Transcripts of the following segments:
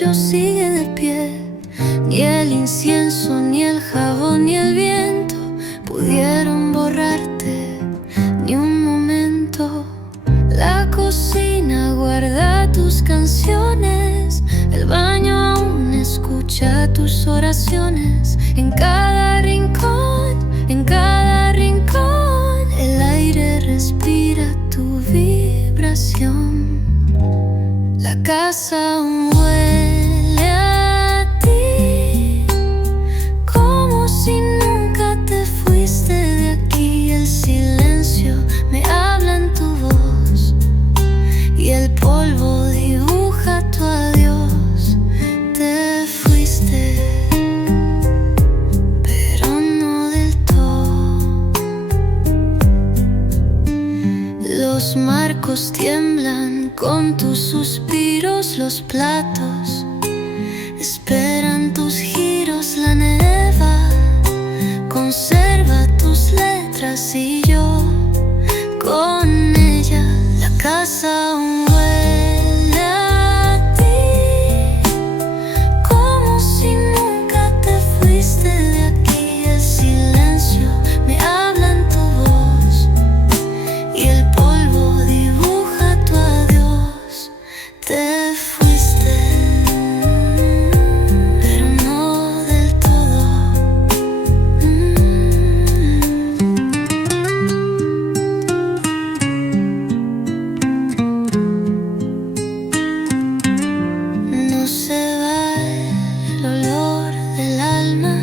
tuyo sigue de pie. Ni el incienso, ni el jabón, ni el viento pudieron borrarte ni un momento. La cocina guarda tus canciones, el baño aún escucha tus oraciones. En cada rincón, en cada rincón, el aire respira tu vibración. La casa aún huele a ti, como si nunca te fuiste de aquí. El silencio me habla en tu voz y el polvo dibuja tu adiós. Te fuiste, pero no del todo. Los marcos tiemblan con tus suspiros, los platos esperan tus giros. La neva conserva tus letras y yo con ella. La casa aún huele a ti, como si nunca te fuiste de aquí. El silencio me habla en tu voz y el polvo dibuja tu adiós. Te fuiste, pero no del todo. No se va el olor del alma,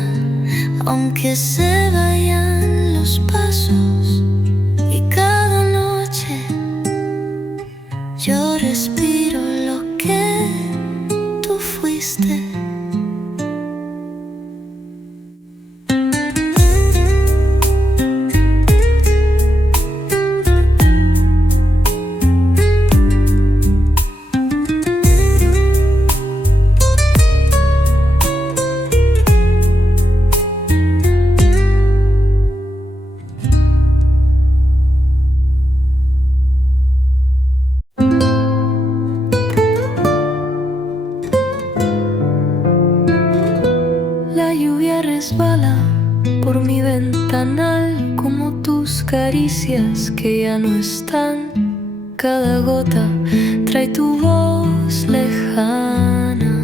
aunque se vayan los pasos. Y cada noche yo respiro lo que tú fuiste. La lluvia resbala por mi ventanal, como tus caricias que ya no están. Cada gota trae tu voz lejana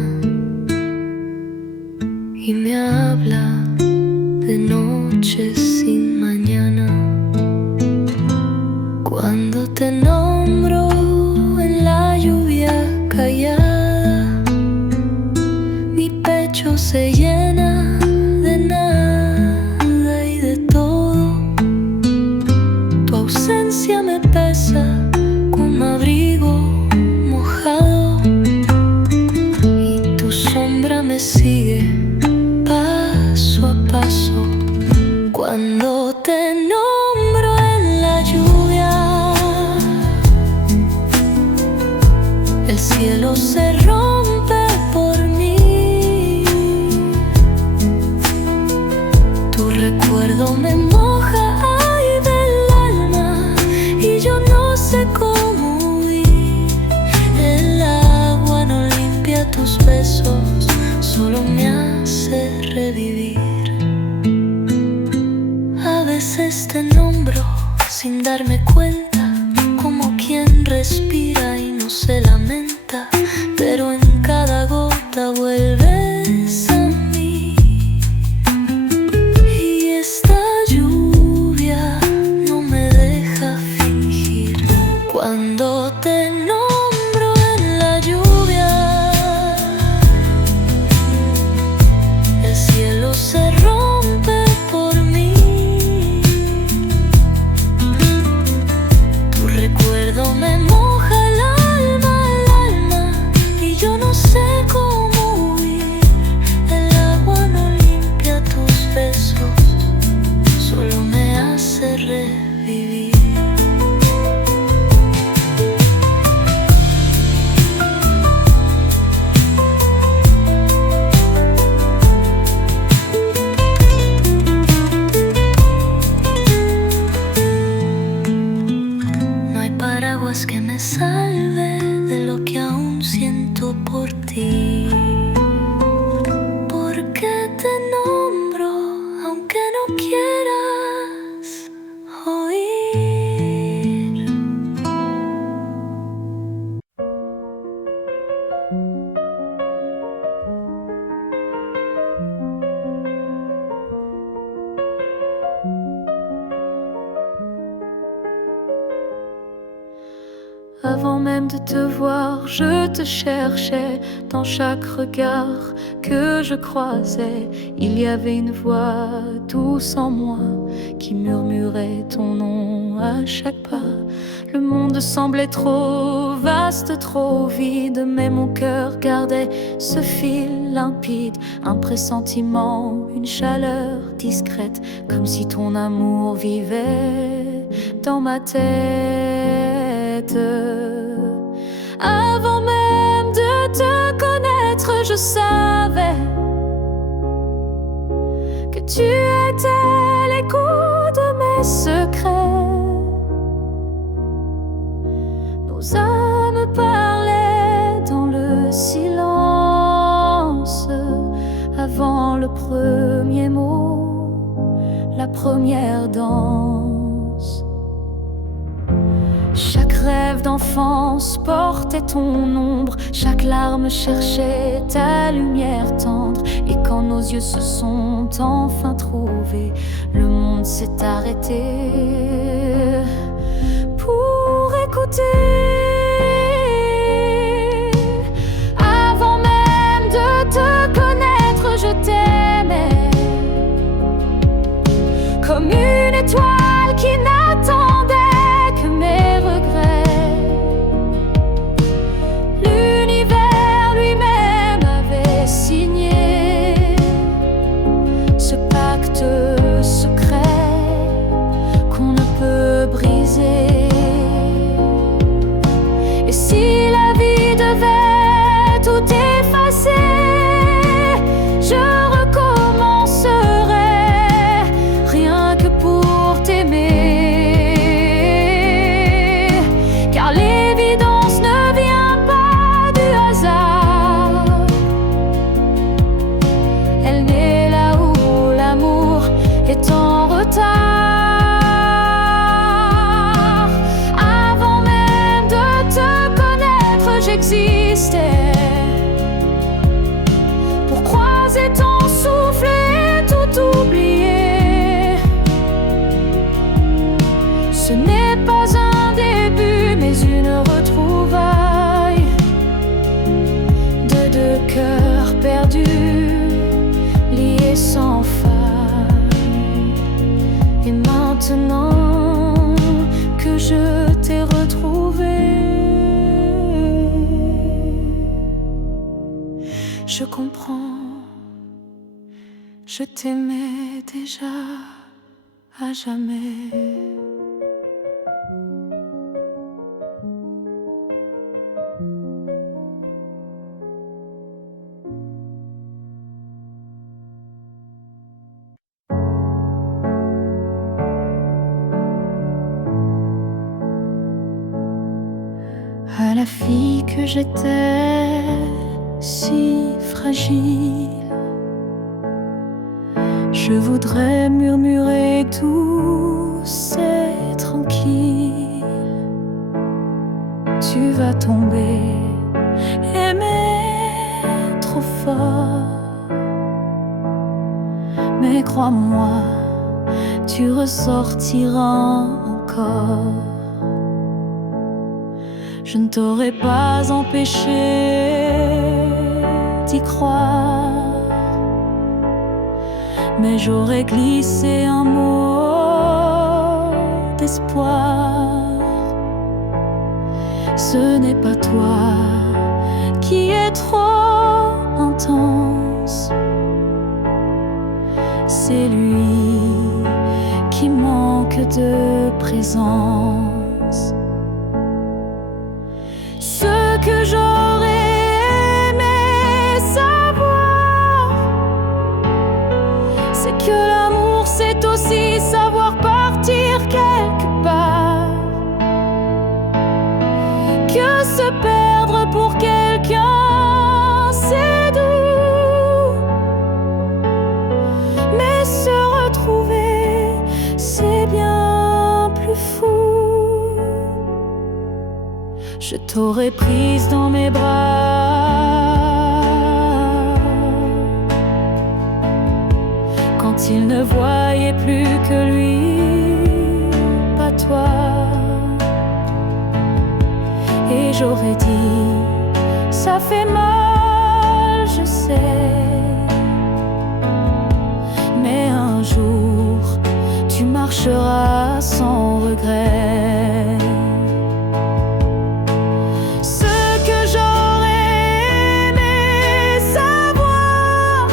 y me habla de noches sin mañana. Cuando te nombro en la lluvia callada, mi pecho se llena de nada y de todo. Tu ausencia me pesa como abrigo mojado y tu sombra me sigue paso a paso. Cuando te nombro en la lluvia, el cielo se rompe por mí. Tu recuerdo me moja ay del alma y yo no sé cómo huir. El agua no limpia tus besos, solo me hace revivir. A veces te nombro sin darme cuenta, como quien respira y no se lamenta, pero en cada gota vuelves a mí. Y esta lluvia no me deja fingir. Cuando te nombro en la lluvia, el cielo se rompe por mí. Tu recuerdo me moja el alma y yo no sé cómo huir. El agua no limpia tus besos, solo me hace revivir. No hay paraguas que me salve de lo que aún siento por ti. même de te voir, je te cherchais dans chaque regard que je croisais. Il y avait une voix douce en moi qui murmurait ton nom à chaque pas. Le monde semblait trop vaste, trop vide, mais mon cœur gardait ce fil limpide, un pressentiment, une chaleur discrète, comme si ton amour vivait dans ma tête. Avant même de te connaître, je savais que tu étais l'écho de mes secrets. Nos âmes parlaient dans le silence, avant le premier mot, la première danse. Chaque rêve d'enfance portait ton ombre, chaque larme cherchait ta lumière tendre. Et quand nos yeux se sont enfin trouvés, le monde s'est arrêté pour écouter. Avant même de te connaître, je t'aimais comme une étoile qui n'attendait que mes regrets. L'univers lui-même avait signé ce pacte secret qu'on ne peut briser. Et si la vie devait tout effacer, je recommencerais rien que pour t'aimer. Car l'évidence ne vient pas du hasard, elle naît là où l'amour est en retard. Avant même de te connaître, j'existais pour croiser ton souffle et tout oublier. Ce n'est pas un début, mais une retrouvaille de deux cœurs perdus, liés sans faille. Et maintenant que je t'ai retrouvé, je comprends, je t'aimais déjà à jamais. À la fille que j'étais, si fragile, je voudrais murmurer douce et tranquille. Tu vas tomber, aimer trop fort, mais crois-moi, tu ressortiras encore. Je ne t'aurais pas empêché d'y croire, mais j'aurais glissé un mot d'espoir. Ce n'est pas toi qui es trop intense, c'est lui qui manque de présence. Ce que j'aurais aimé savoir, c'est que l'amour c'est aussi savoir partir quelque part, que se perdre pour quelqu'un c'est doux, mais se retrouver c'est bien plus fou. Je t'aurais prise dans mes bras quand il ne voyait plus que lui, pas toi. Et j'aurais fait mal, je sais. Mais un jour, tu marcheras sans regret. Ce que j'aurais aimé savoir,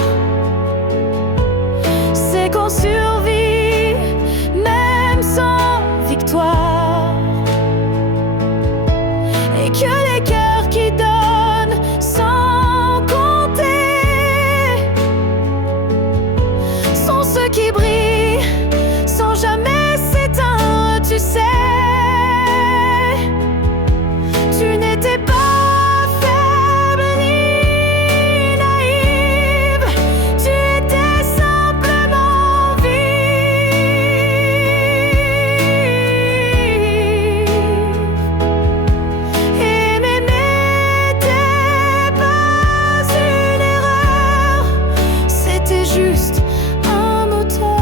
c'est qu'on survit même sans victoire, et que les cœurs qui donnent sans compter sont ceux qui brillent sans jamais s'éteindre. Tu sais, tu n'étais pas faible ni naïve, tu étais simplement vive. Aimer n'était pas une erreur, c'était juste un moteur.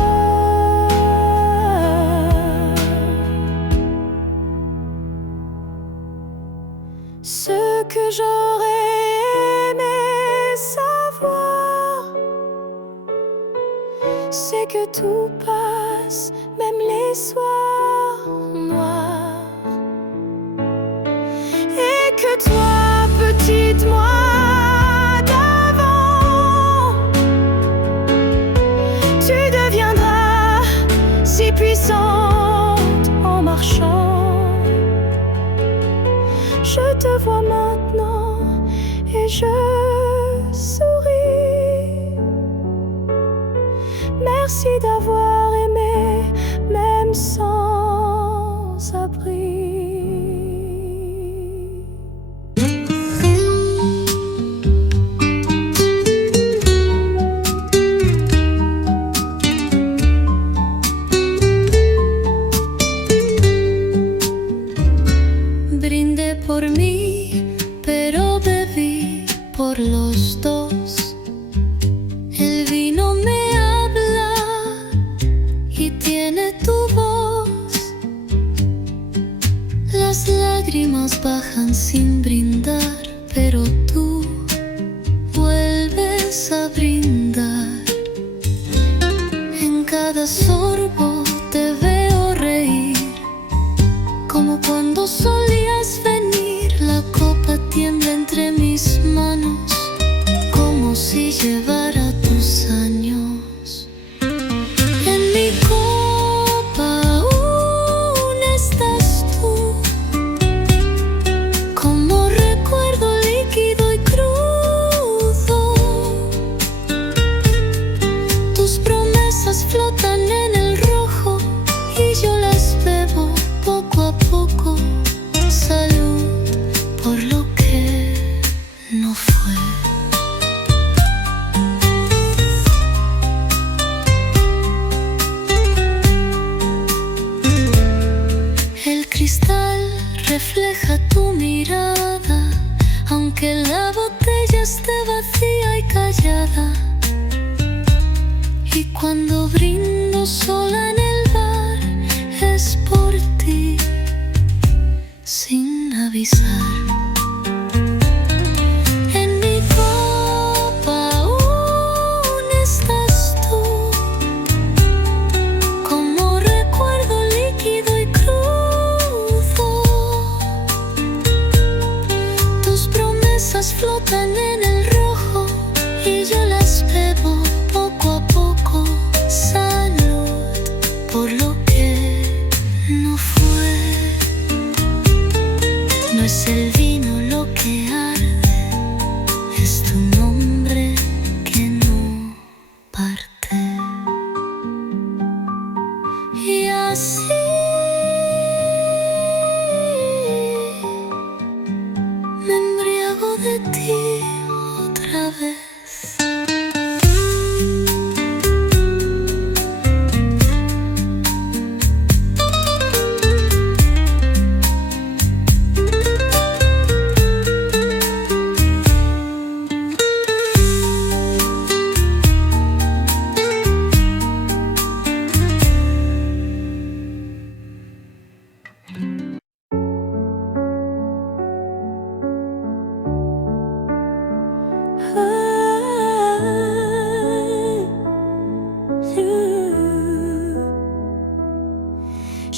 Ce que j'aurais aimé savoir, c'est que tout passe, même les soirs noirs, et que toi, petite moi d'avant, tu deviendras si puissante en marchant. Je te vois maintenant et je souris. Merci d'avoir aimé, même sans abri. Brindé por mí, pero bebí por los dos. El vino me habla y tiene tu voz. Las lágrimas bajan sin brindar, pero tú vuelves a brindar. En cada sorbo te veo reír, como cuando solías venir. La copa tiembla entre mis manos, como si llevara tus años. En mi copa aún estás tú, como recuerdo líquido y crudo. Tus promesas flotan en el rojo y yo las bebo poco a poco. Salud por lo que no fue. El cristal refleja tu mirada, aunque la botella esté vacía y callada. Y cuando brindo sola en el bar, es por ti, sin avisar. En mi copa aún estás tú, como recuerdo líquido y crudo. Tus promesas flotan en el rojo y yo las bebo poco a poco. Salud por lo que no fue. No es el vino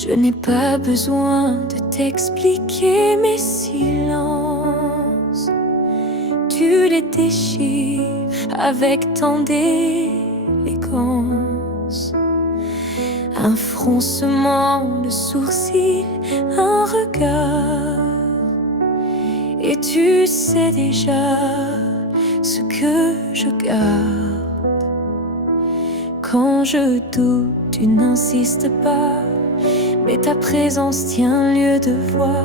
Je n'ai pas besoin de t'expliquer mes silences. Tu les déchires avec tant d'élégance. Un froncement de sourcils, un regard, et tu sais déjà ce que je garde. Quand je doute, tu n'insistes pas, mais ta présence tient lieu de voix.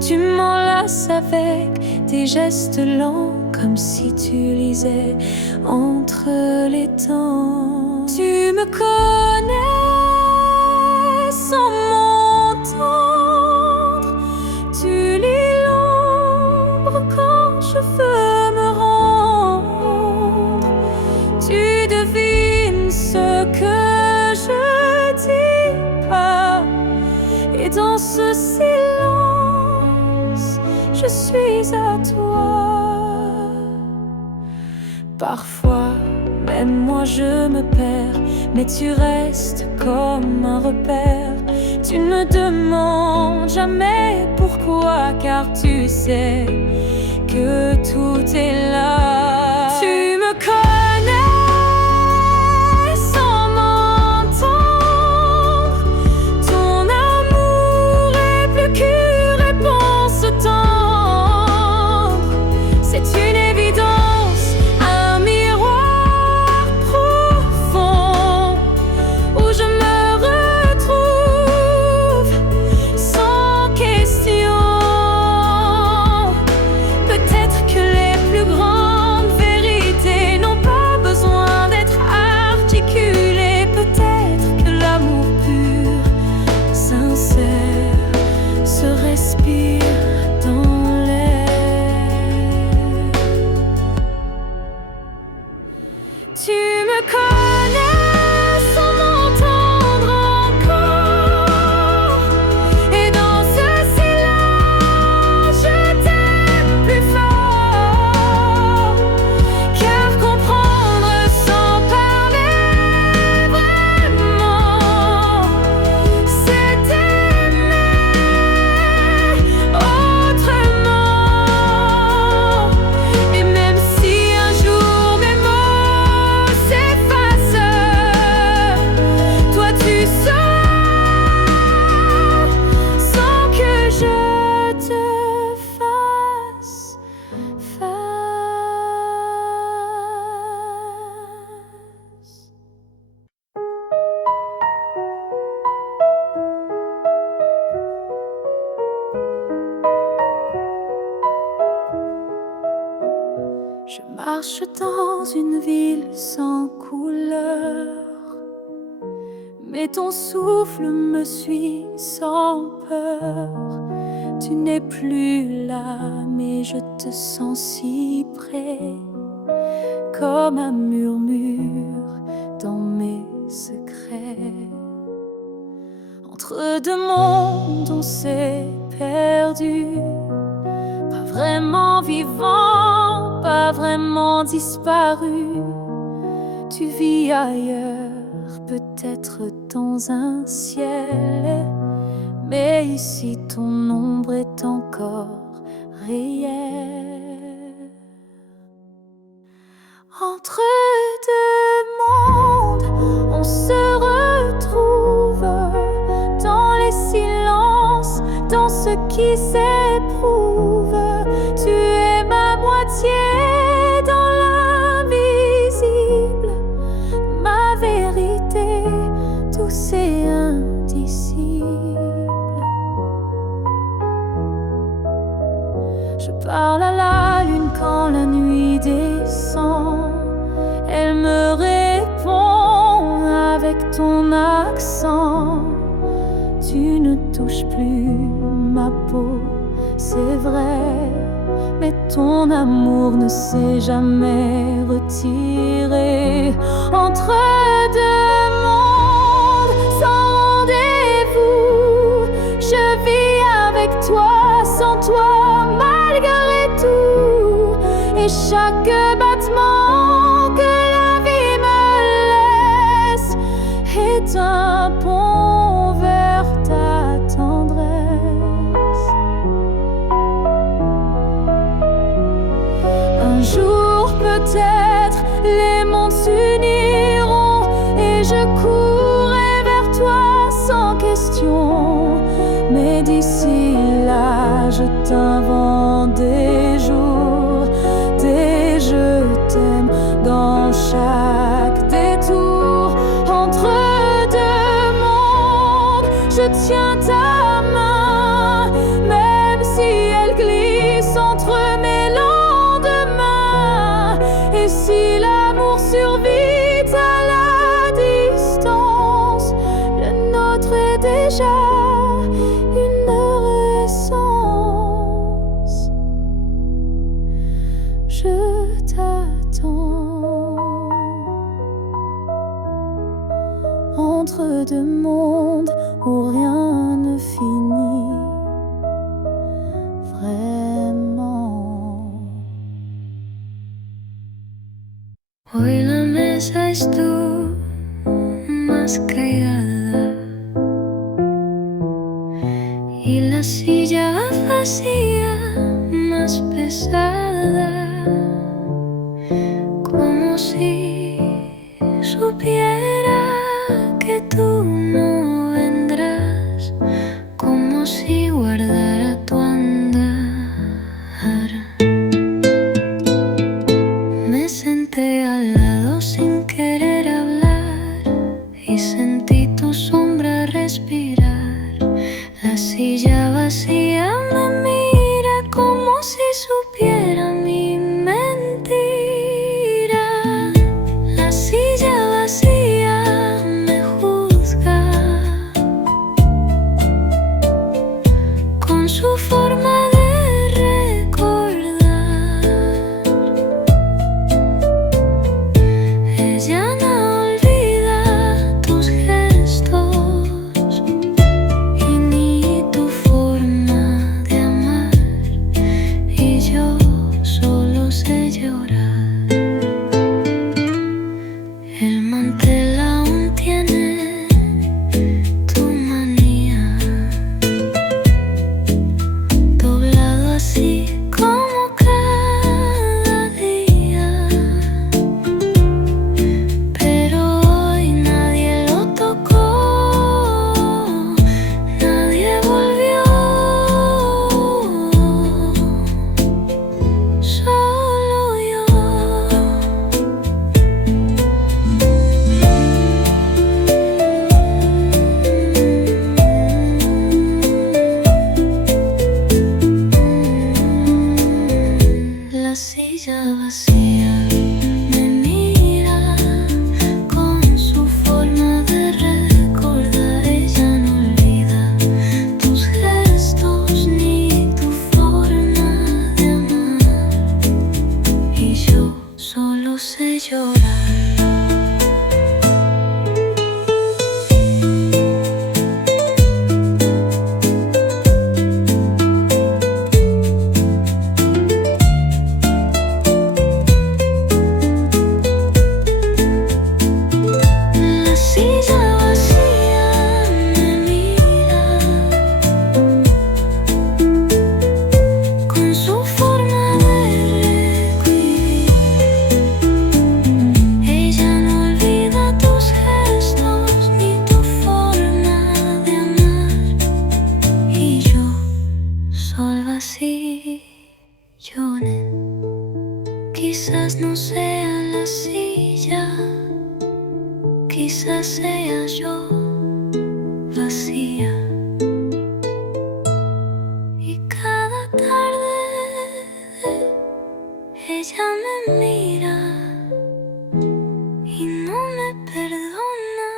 Tu m'enlaces avec tes gestes lents, comme si tu lisais entre les temps. Tu me connais sans m'entendre. Tu lis l'ombre quand je veux me rendre. Tu devines ce que je dis pas. Et dans ce silence, je suis à toi. Parfois, même moi je me perds, mais tu restes comme un repère. Tu ne demandes jamais pourquoi, car tu sais que tout est là. Tu me connais sans m'entendre. Ton amour est plus qu'une réponse tendre. C'est une évidence, un miroir profond où je me retrouve sans question. Peut-être que les plus grandes vérités n'ont pas besoin d'être articulées. Peut-être que l'amour pur, sincère, se respire dans l'air. Tu me connais sans m'entendre encore. Et dans ce silence, je t'aime plus fort. Car comprendre sans parler vraiment, c'est aimer autrement. Et même si un jour mes mots s'effacent, toi tu sauras sans que je te fasse face. Je marche dans une ville sans couleur, mais ton souffle me suit sans peur. Tu n'es plus là, mais je te sens si près, comme un murmure dans mes secrets. Entre deux mondes, on s'est perdu, pas vraiment vivant, pas vraiment disparu. Tu vis ailleurs, peut-être dans un ciel, mais ici ton ombre est encore réelle. Entre deux mondes, on se retrouve dans les silences, dans ce qui s'éprouve. Tu es ma moitié dans l'invisible, ma vérité douce et indicible. Je parle à la lune quand la nuit descend. Elle me répond avec ton accent. Tu ne touches plus ma peau, c'est vrai, mais ton amour ne s'est jamais retiré. Entre deux mondes sans rendez-vous, je vis avec toi, sans toi, malgré tout. Et chaque battement que la vie me laisse est un pont vers ta Et si l'amour survit à la distance, le nôtre est déjà une essence. Je t'attends entre deux mondes où rien ne finit vraiment. Hoy la mesa estuvo más callada y la silla vacía más pesada, como si supiera que tú no vendrás, como si guardara tu andar. Me senté al lado sin querer hablar y sentí tu sombra respirar. La silla vacía me mira como si supiera mi mentira. La silla vacía me juzga con su forma de recordar. Ella no olvida tus gestos y ni tu forma de amar, y yo solo sé llorar. El mantel aún tiene tu manía, doblado así como cada día, pero hoy nadie lo tocó, nadie volvió, solo yo. La silla vacía me mira con su forma de recordar. Ella no olvida tus gestos ni tu forma de amar, y yo solo sé llorar. La silla vacía me mira con su forma de recordar. Ella no olvida tus gestos ni tu forma de amar, y yo solo así lloré. Quizás no sea la silla, quizás sea yo vacía. Y cada tarde ella me mira y no me perdona.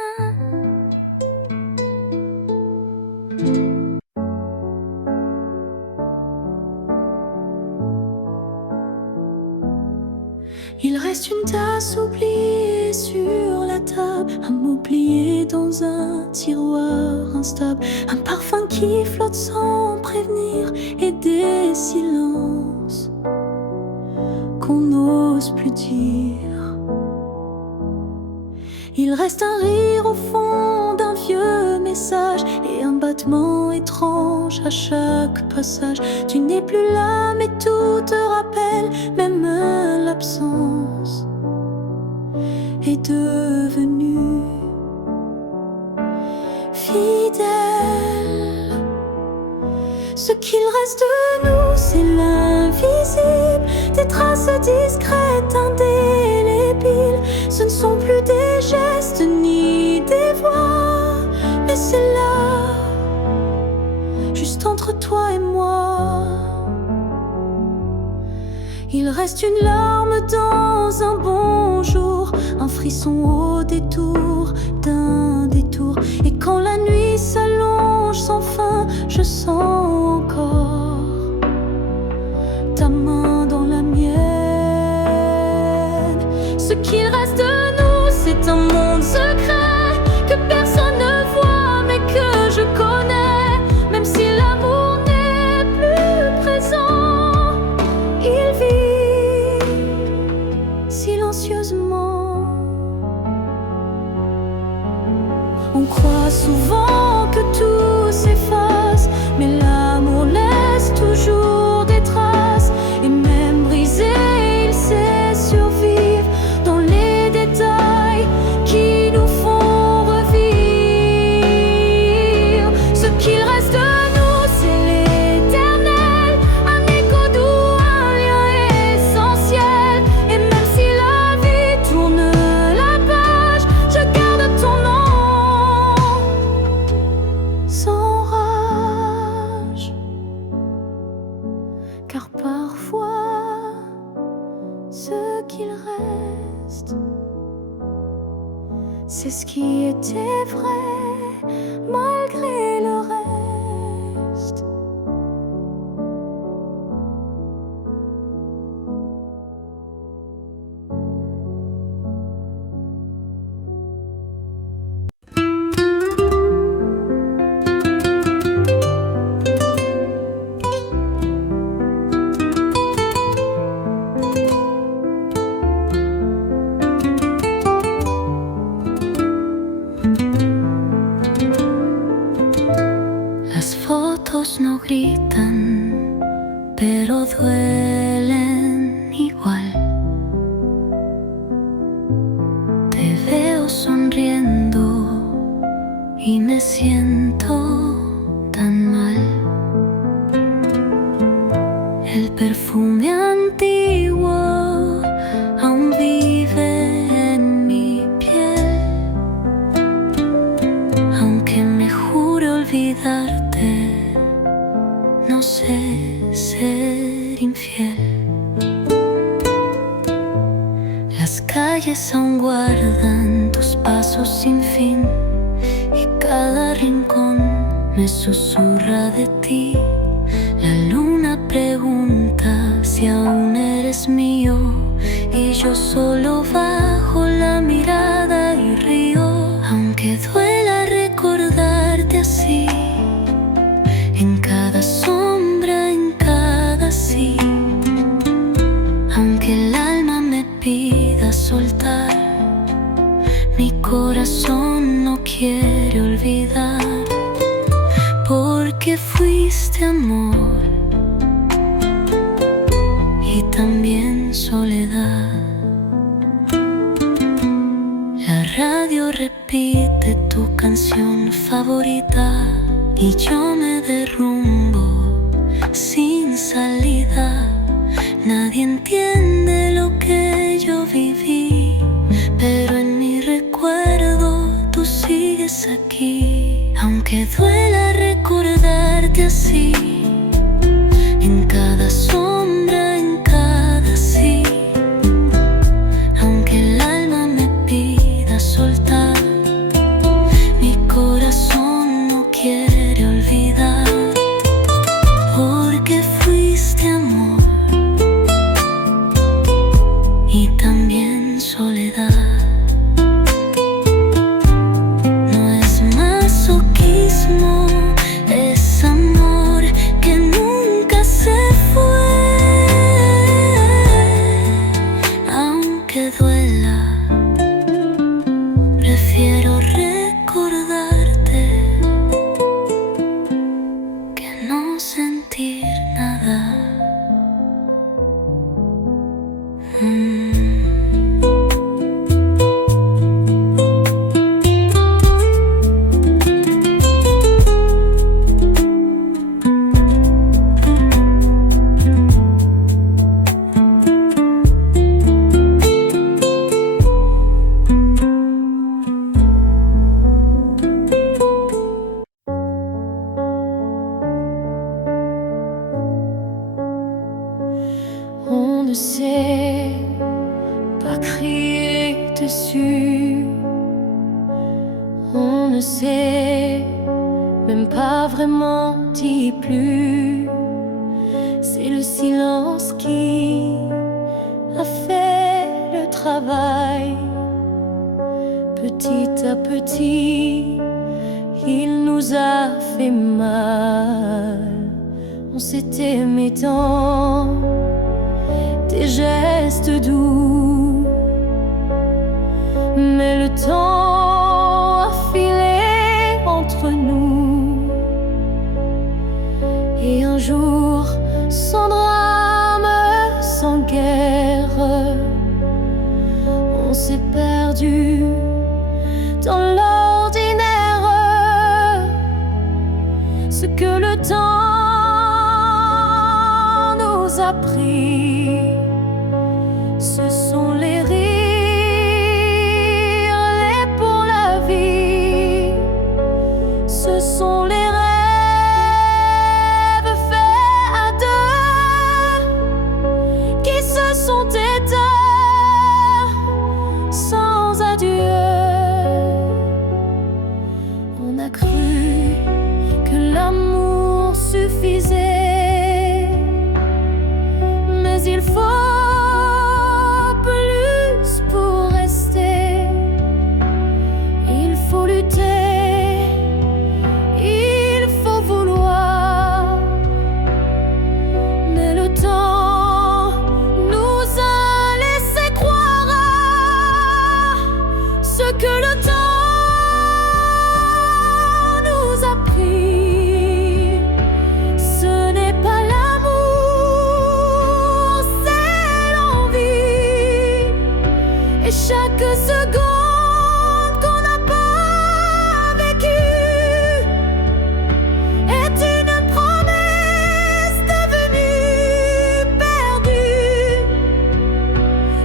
Il reste une tasse oubliée sur la table, un mot plié dans un tiroir instable, un parfum qui flotte sans prévenir, et des silences qu'on n'ose plus dire. Il reste un rire au fond d'un vieux message et un battement étrange à chaque passage. Tu n'es plus là mais tout te rappelle, même l'absence est devenue fidèle. Ce qu'il reste de nous, c'est l'invisible, des traces discrètes, indélébiles. Ce ne sont plus des gestes ni des voix, mais c'est là, juste entre toi et moi. Il reste une larme dans un bonjour, un frisson au détour d'un détour. Et quand la nuit s'allonge sans fin, je sens encore ta main dans la mienne. Ce qu'il reste de nous, c'est un monde secret que personne ne voit mais que je connais. Même si l'amour n'est plus présent, il vit silencieusement. On croit souvent que tout s'efface, mais l'amour laisse toujours des traces. Et même brisé, il sait survivre dans les détails qui nous font revivre. Ce qu'il reste de nous, c'est l'éternel, un écho doux, un lien essentiel. Et même si la vie tourne la page, je garde ton nom sans rage. Car parfois, ce qu'il reste, c'est ce qui était vrai malgré le reste. Las fotos no gritan, pero duelen igual. Te veo sonriendo y me siento tan mal. El perfume antiguo aún vive en mi piel, aunque me jure olvidarte, no sé ser infiel. Las calles aún guardan tus pasos sin fin, y cada rincón me susurra de ti. La luna pregunta si aún eres mío, y yo solo bajo la mirada y río. Aunque duela recordarte así, en cada sombra, en cada sí. Aunque el alma me pida soltar, mi corazón no quiere olvidar. Porque fuiste amor y también soledad. La radio repite tu canción favorita y yo me derrumbo sin salida. Nadie entiende lo que yo viví, pero en mi recuerdo tú sigues aquí. Aunque duela recordarte así, en cada sombra, en cada sí. Aunque el alma me pida soltar, mi corazón no quiere olvidar. Porque fuiste amor y también soledad. Es amor que nunca se fue. Aunque duela, prefiero recordarte que no sentir nada. crié dessus. On ne sait même pas vraiment dit plus. C'est le silence qui a fait le travail. Petit à petit, il nous a fait mal. On s'est aimé dans des gestes doux, mais le temps a filé entre nous. Et un jour, sans drame, sans guerre, on s'est perdu dans l'ordinaire. Ce que le temps nous a pris, ce sont les rires, les pour la vie. Ce sont les rêves faits à deux qui se sont éteints sans adieu. On a cru que l'amour suffisait, mais il faut plus pour rester. Il faut lutter, il faut vouloir, mais le temps nous a laissé croire à ce que le temps nous a pris. Ce n'est pas l'amour, c'est l'envie. Et chaque seconde qu'on n'a pas vécue est une promesse devenue perdue.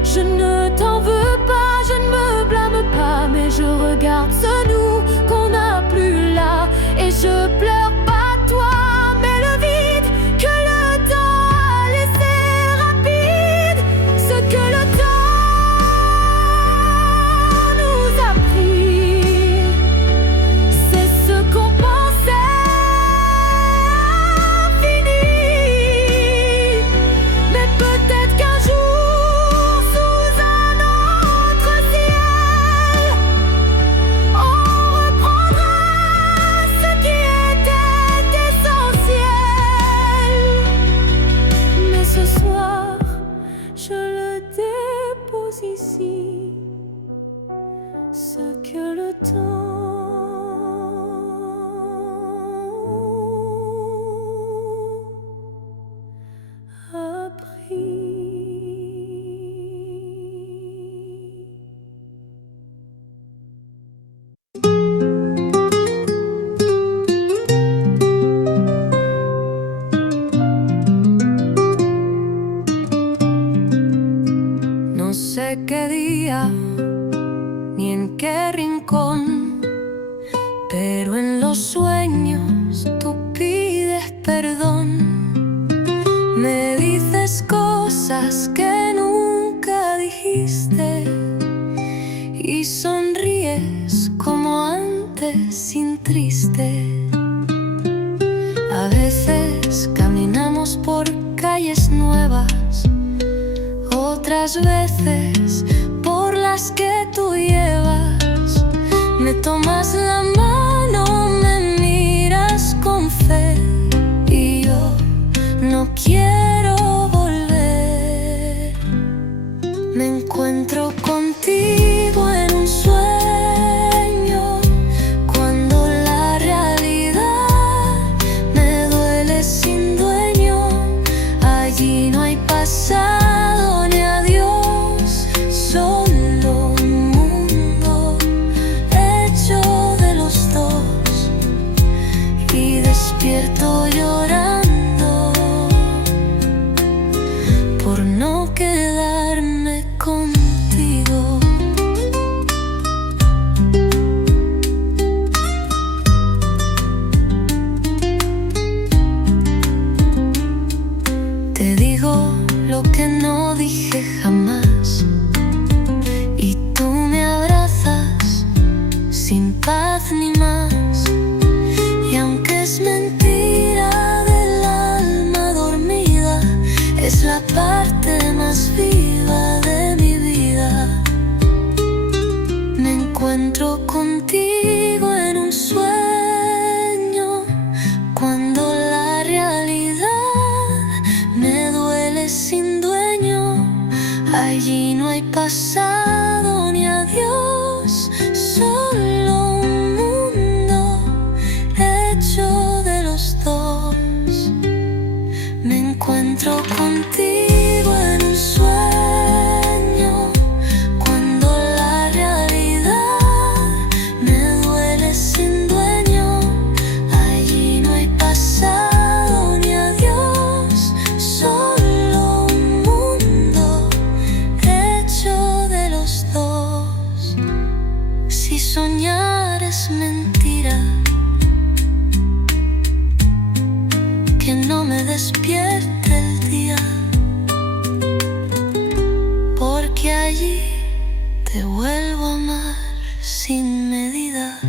Je ne t'en veux pas, je ne me blâme pas, mais je regarde ce nous qu'on n'a plus là. Et je pleure pas toi, mais le vide que le temps a laissé rapide. Ce que le temps nous a pris, c'est ce qu'on pensait infini. Mais peut-être qu'un jour, sous un autre ciel, on reprendra ce qui était essentiel. Mais ce soir, je le dépose ici, ce que le temps a pris. No sé qué día ni en qué rincón, pero en los sueños tú pides perdón. Me dices cosas que nunca dijiste y sonríes como antes sin triste. A veces caminamos por calles nuevas, otras veces por las que tú llevas. Me tomas la mano, me miras con fe y yo no quiero volver. Me encuentro contigo en un sueño, cuando la realidad me duele sin dueño. Allí no hay pasado ni adiós, encuentro contigo en un sueño, cuando la realidad me duele sin dueño. Allí no hay pasado ni adiós, solo un mundo hecho de los dos. Me encuentro contigo en un sueño, cuando la realidad me duele sin dueño. Allí no hay pasado ni adiós, solo un mundo hecho de los dos. Si soñar es mentira, que no me despierte el día, porque allí te vuelvo a amar sin medida.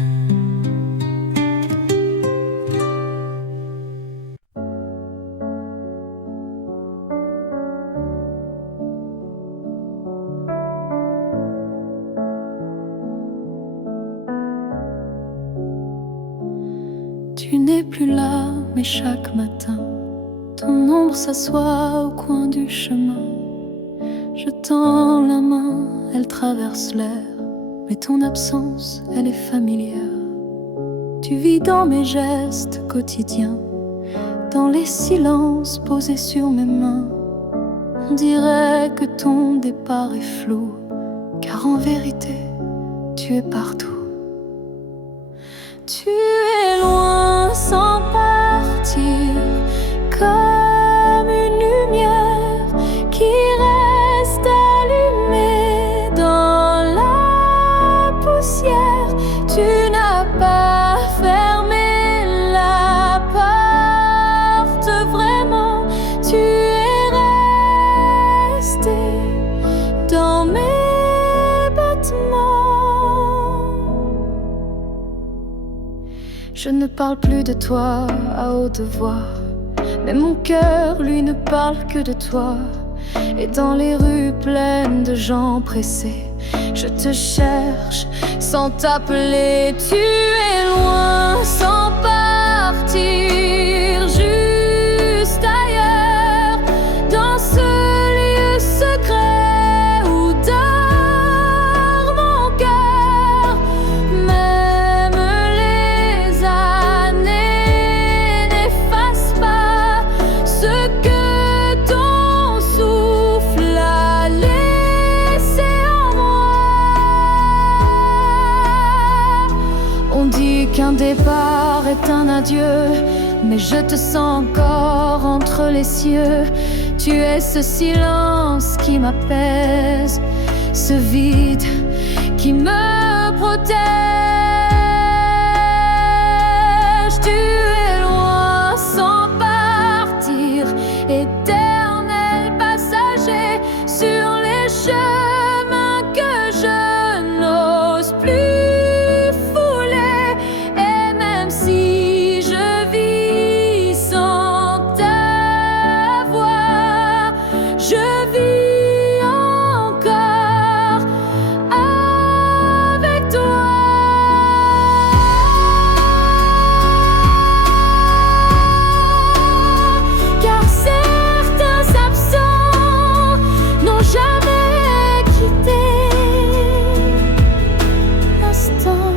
Tu n'es plus là, mais chaque matin, ton ombre s'assoit au coin du chemin. Je tends la main, elle traverse l'air, mais ton absence, elle est familière. Tu vis dans mes gestes quotidiens, dans les silences posés sur mes mains. On dirait que ton départ est flou, car en vérité, tu es partout. Tu es loin sans partir, comme une lumière qui reste allumée dans la poussière. Tu n'as pas fermé la porte vraiment, tu es resté dans mes battements. Je ne parle plus de toi à haute voix, mais mon cœur, lui, ne parle que de toi. Et dans les rues pleines de gens pressés, je te cherche sans t'appeler. Tu es loin sans partir, juste ailleurs, dans ce lieu secret où dort mon cœur. Même les années n'effacent pas ce que ton souffle a laissé en moi. On dit qu'un départ est un adieu, mais je te sens encore entre les cieux. Tu es ce silence qui m'apaise, ce vide qui me protège. Tu es loin sans partir, éternel passager sur les chemins que je n'ose plus fouler. Et même si je vis sans te voir, je vis encore avec toi. Car certains absents n'ont jamais quitté l'instant.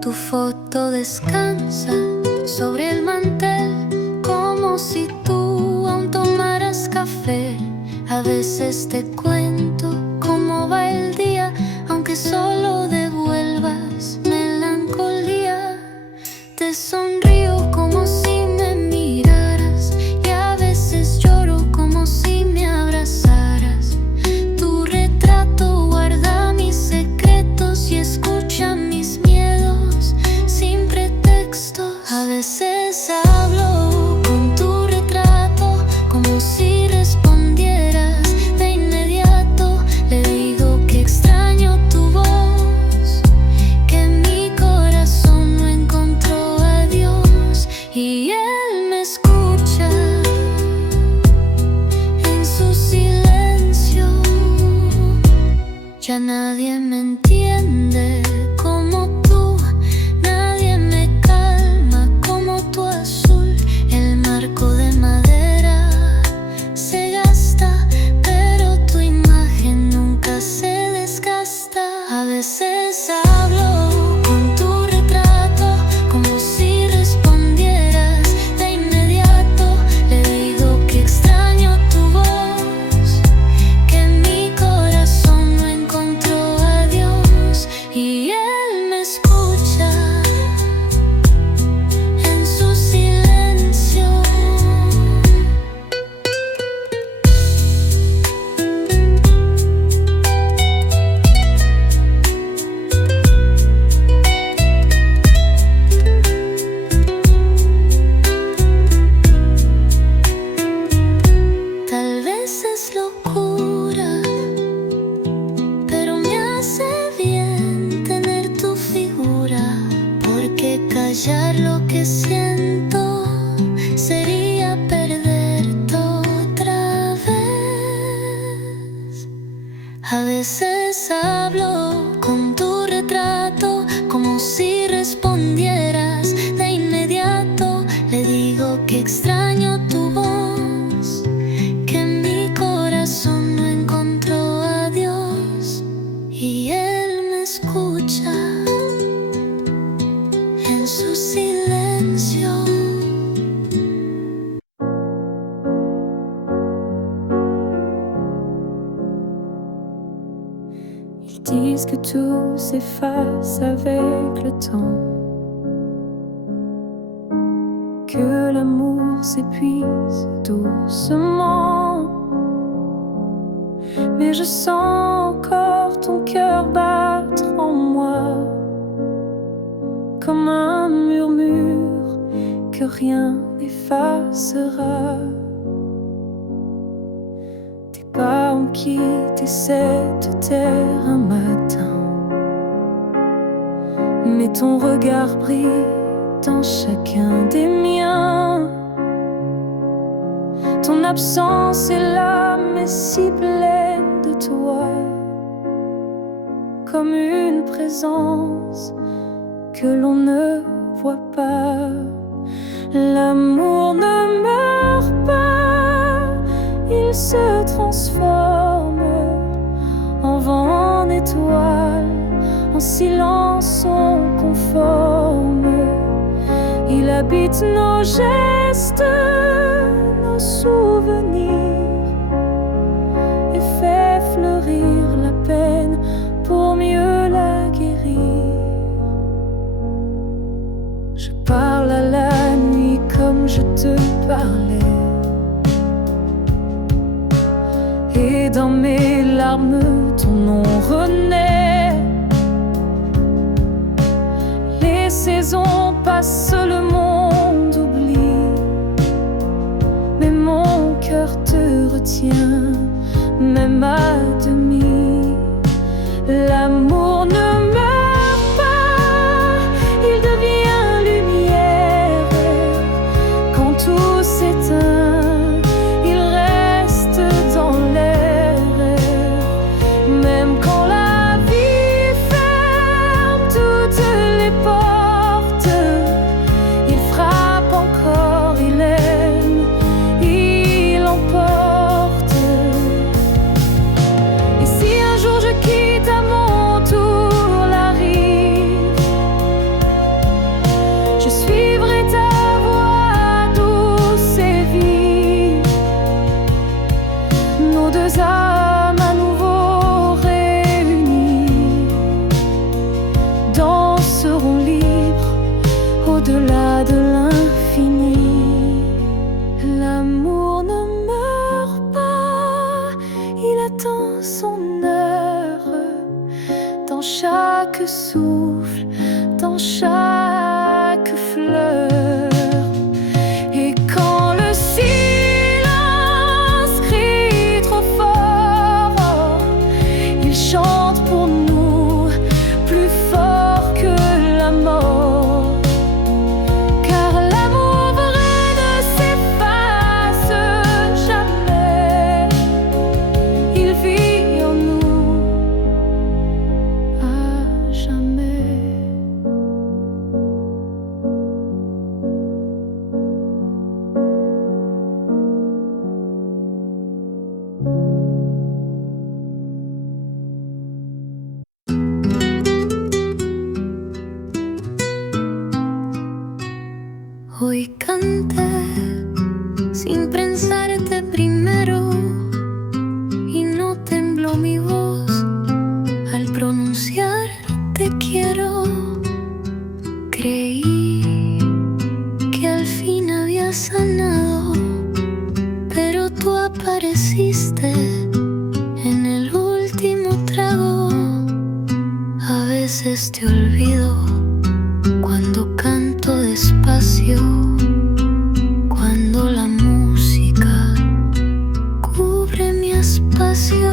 Tu foto descansa sobre el mantel, como si tú aún tomaras café. A veces te cuento cómo va el día, aunque solo devuelvas melancolía. Te sonrío como si me miraras, y a veces lloro como si me abrazaras. Tu retrato guarda mis secretos y escucha mis miedos sin pretextos. A veces hablo Ya nadie me entiende como tú, nadie me calma como tu azul. El marco de madera se gasta, pero tu imagen nunca se desgasta. A veces hablo con tu retrato como si respondieras de inmediato. Le digo que extraño tu voz, que mi corazón no encontró a Dios, y Él me escucha en su silencio. Tal vez es locura, pero me hace bien tener tu figura, porque callar lo que siento sería perderte otra vez. A veces hablo con tu retrato como si respondieras de inmediato. Le digo que extraño tu voz, que mi corazón no encontró a Dios, y Él me escucha en su silencio. Ils disent que tout s'efface avec le temps, que l'amour s'épuise doucement. Mais je sens encore ton cœur battre en moi, comme un murmure que rien n'effacera. Tes pas ont quitté cette terre un matin, mais ton regard brille dans chacun des miens. Ton absence est là, mais si pleine de toi, comme une présence que l'on ne voit pas. L'amour ne meurt pas, il se transforme en vent, en étoile, en silence on conforme. Il habite nos gestes, nos souvenirs, et fait fleurir la peine pour mieux la guérir. Je parle à la nuit comme je te parlais, et dans mes larmes ton nom renaît. Les saisons passent, le monde oublie, mais mon cœur te retient, même à demi. L'amour ne meurt pas, il devient lumière. Quand tout s'éteint, il reste dans l'air. Même quand la vie ferme toutes les portes, il frappe encore, il aime, il emporte. Et si un jour je quitte à mon tour la rive, je suivrai ta voix douce et vive. Nos deux âmes à nouveau réunies danseront libres au-delà de l'infini. L'amour ne meurt pas, il attend son heure, dans chaque souffle, dans chaque fleur. Et quand le silence crie trop fort, il chante pour nous plus fort que la mort. Car l'amour vrai ne s'efface jamais, il vit en nous Hoy canté sin pensarte primero y no tembló mi voz al pronunciar te quiero. Creí que al fin había sanado, pero tú apareciste en el último trago. A veces te olvido cuando canto despacio, cuando la música cubre mi espacio.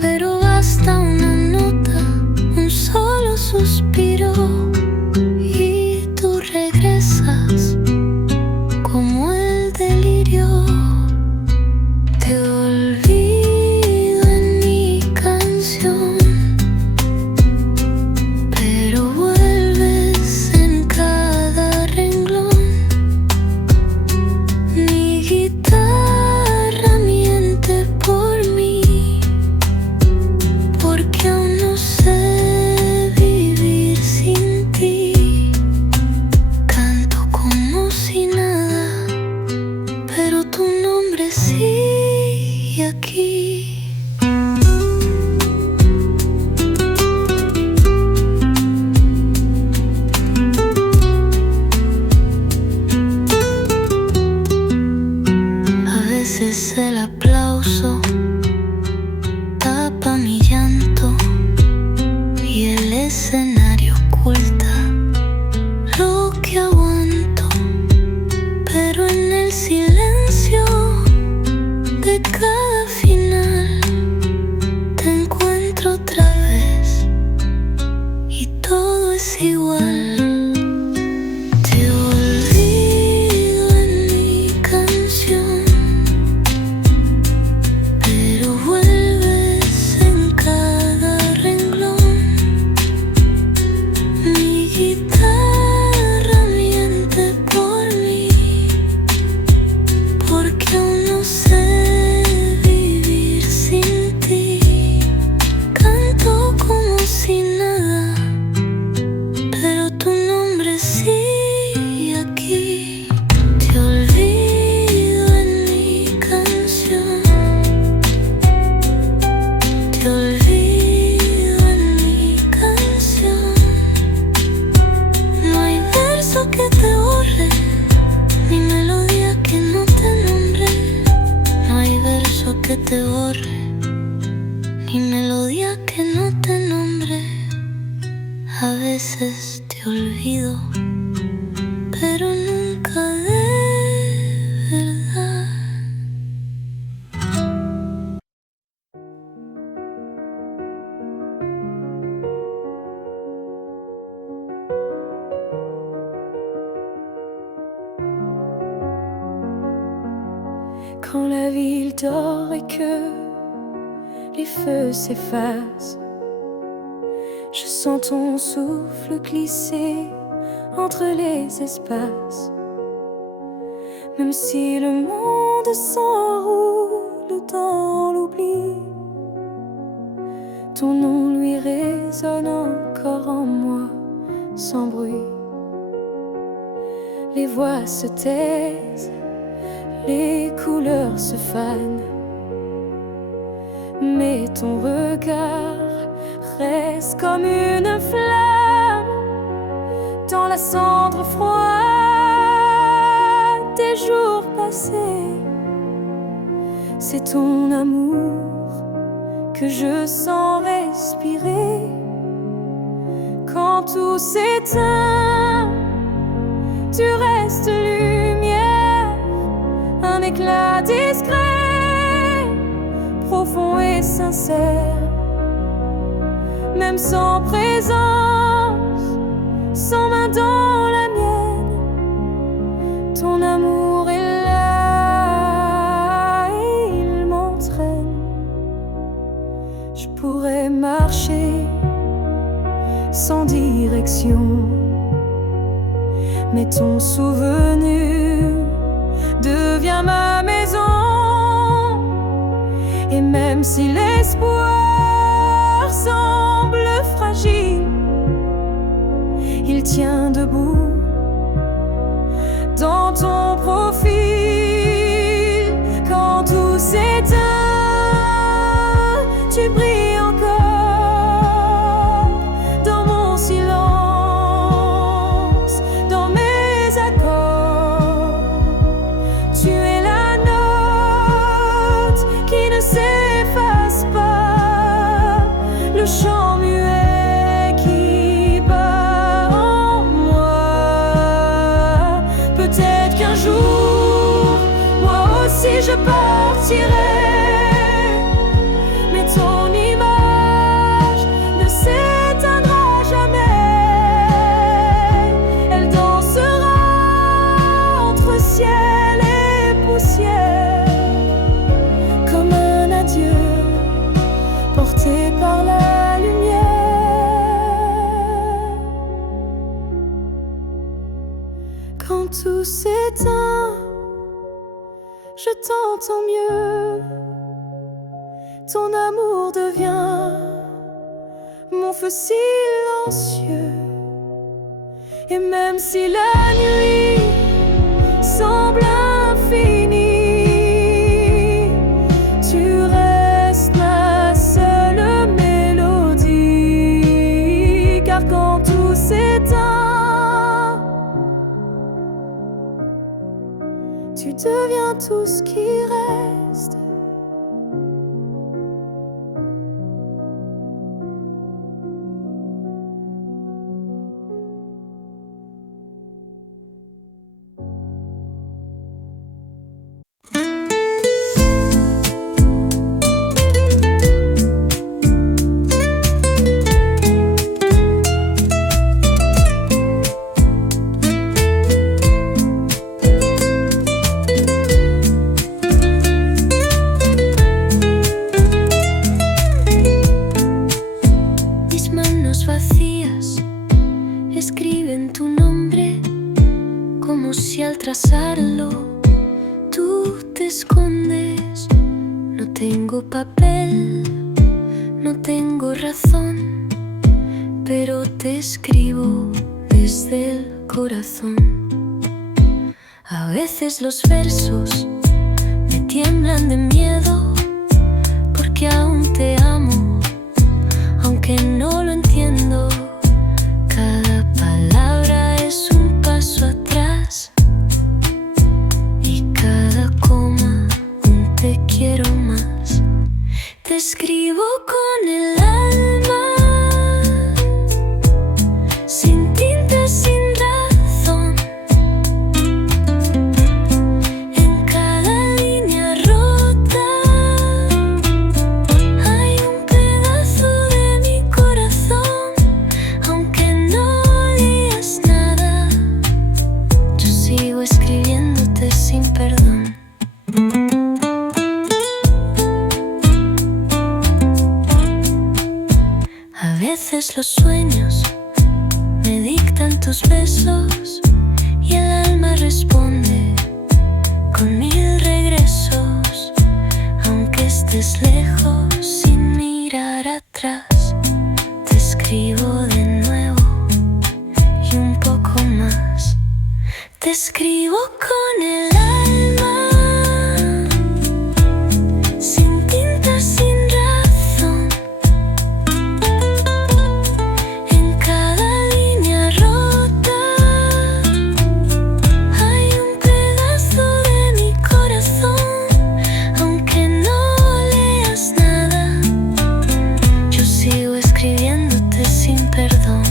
Pero basta una nota, un solo suspiro y tú regresas como el delirio. Te olvido en mi canción, pero vuelves en cada renglón. Mi guitarra miente por mí, porque aún no sé vivir sin ti. Canto como si nada, pero tu nombre sigue aquí. A veces el aplauso tapa mi llanto y el escenario oculta lo que aguanto, pero en el silencio de cada final te encuentro otra vez y todo es igual. Te olvido en mi canción, pero vuelves en cada renglón. Mi guitarra miente por mí, porque aún no sé vivir sin ti. Canto como si nada, pero tu nombre sigue aquí. Te olvido en mi canción, te olvido en mi canción. No hay verso que te borre, ni melodía que no te nombre. No hay verso que te borre, ni melodía que no te nombre. A veces te olvido, pero nunca de verdad. Quand la ville dort et que les feux s'effacent, je sens ton souffle glisser entre les espaces. Même si le monde s'enroule dans l'oubli, ton nom lui résonne encore en moi sans bruit. Les voix se taisent, les couleurs se fanent, mais ton regard reste comme une flamme dans la cendre froide des jours passés. C'est ton amour que je sens respirer quand tout s'éteint. Tu restes lumière, un éclat discret, profond et sincère. Même sans présence, sans main dans la mienne, ton amour est là et il m'entraîne. Je pourrais marcher sans direction, mais ton souvenir devient ma maison. Et même si l'espoir semble fragile, il tient debout partirez, mais ton image ne s'éteindra jamais. Elle dansera entre ciel et poussière, comme un adieu porté par la lumière. Quand tout s'éteint, je t'entends mieux. Ton amour devient mon feu silencieux. Et même si la nuit semble infinie, tu restes ma seule mélodie. Car quand tout s'éteint, tu deviens tout ce qui reste. Vacías escriben tu nombre, como si al trazarlo tú te escondes. No tengo papel, no tengo razón, pero te escribo desde el corazón. A veces los versos me tiemblan de miedo, porque aún te amo, aunque no lo entiendo. Cada palabra es un paso atrás y cada coma un te quiero más. Te escribo con el alma, sin tinta, sin razón. En cada línea rota hay un pedazo de mi corazón. Aunque no leas nada, yo sigo escribiéndote sin perdón. A veces los sueños me dictan tus besos y el alma responde con 1000 regresos. Aunque estés lejos sin mirar atrás, te escribo de nuevo y un poco más. Te escribo con el alma, sin tinta, sin razón. En cada línea rota hay un pedazo de mi corazón. Aunque no leas nada, yo sigo escribiéndote sin perdón.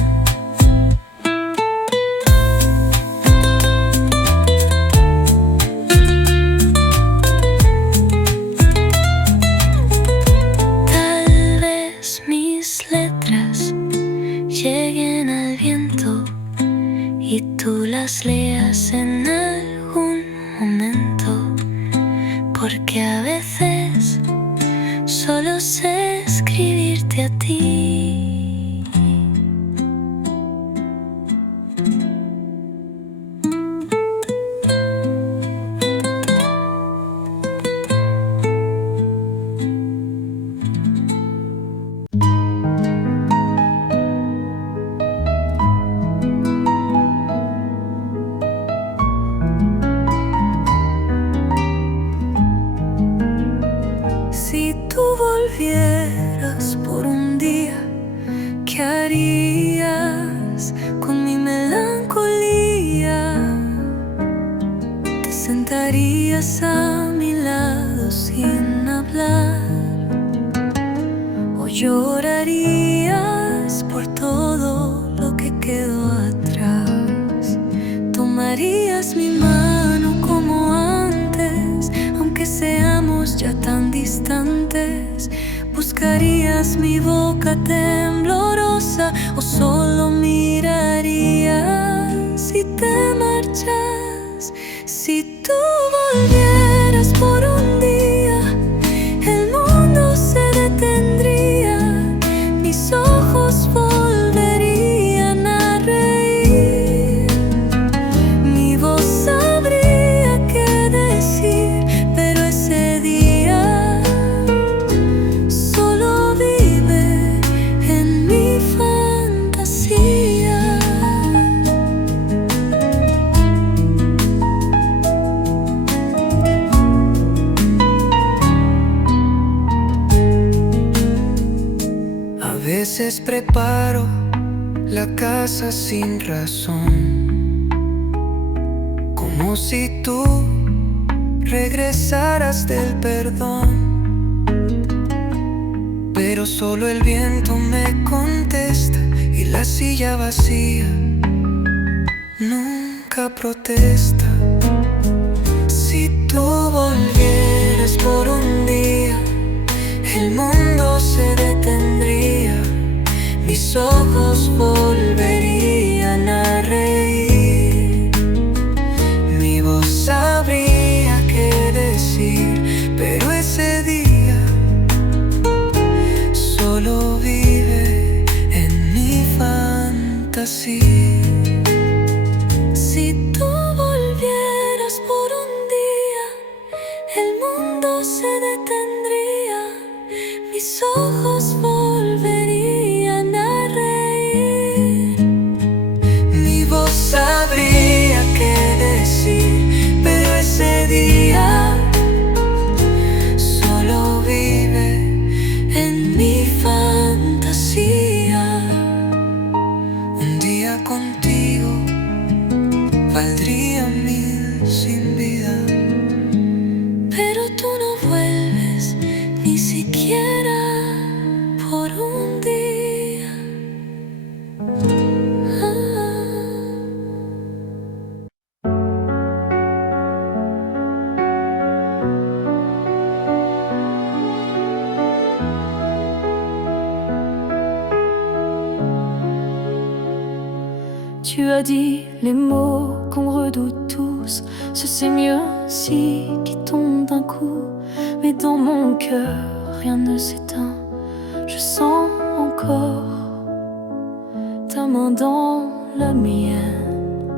Tal vez mis letras lleguen al viento y tú las leas en algún momento, porque a veces solo sé escribirte a ti. Si tú volvieras por un día, ¿qué harías con mi melancolía? Te sentarías a mi lado sin hablar, o llorarías por todo lo que quedó atrás. Tomarías mi mano como antes, aunque seamos estamos ya tan distantes, ¿buscarías mi boca temblorosa o solo mirarías si te marchas? Si tú volvieras por un día, el mundo se detendría, mis ojos volverían a reír, mi voz sabría qué decir, pero ese día solo vive en mi fantasía. A veces preparo la casa sin razón, como si tú regresaras del perdón, pero solo el viento me contesta y la silla vacía nunca protesta. Si tú volvieras por un día, el mundo se detendría, mis ojos volverían a reír, mi voz sabría qué decir, pero ese día solo vive en mi fantasía. Si tú volvieras por un día, el mundo se detendría, mis ojos volverían a reír, mi voz sabría qué decir, pero ese día solo vive en mi fantasía. Un día contigo valdría 1000 sin vida, pero tú no vuelves ni siquiera por un día. Tu as dit les mots qu'on redoute tous, ce c'est mieux si qui tombe d'un coup. Mais dans mon cœur, rien ne s'éteint, je sens encore ta main dans la mienne.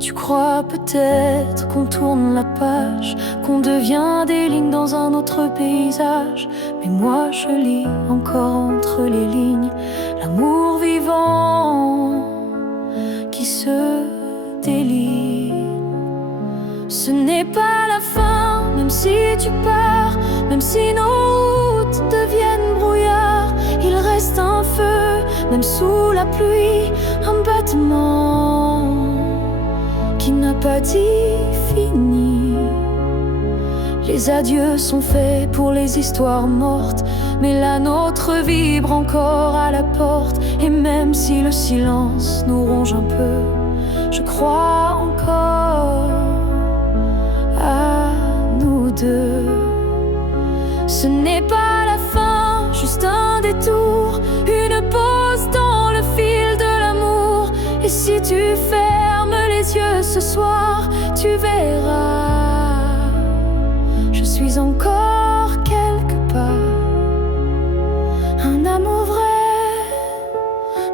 Tu crois peut-être qu'on tourne la page, qu'on devient des lignes dans un autre paysage. Mais moi je lis encore entre les lignes l'amour vivant qui se délie. Ce n'est pas la fin, même si tu pars, même si nos routes deviennent brouillard. Il reste un feu, même sous la pluie, un battement qui n'a pas dit fini. Les adieux sont faits pour les histoires mortes, mais la nôtre vibre encore à la porte. Et même si le silence nous ronge un peu, je crois encore à nous deux. Ce n'est pas la fin, juste un détour, une pause dans le fil de l'amour. Et si tu fermes les yeux ce soir, tu verras, je suis encore quelque part. Un amour vrai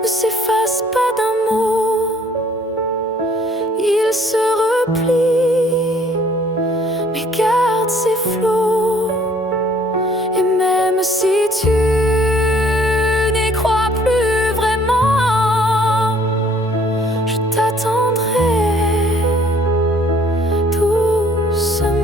ne s'efface pas d'un mot, il se replie, mais garde ses flots. Et même si tu n'y crois plus vraiment, je t'attendrai doucement.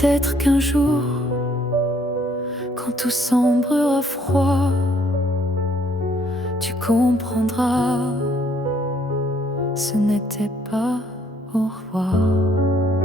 Peut-être qu'un jour, quand tout semblera froid, tu comprendras, ce n'était pas au revoir.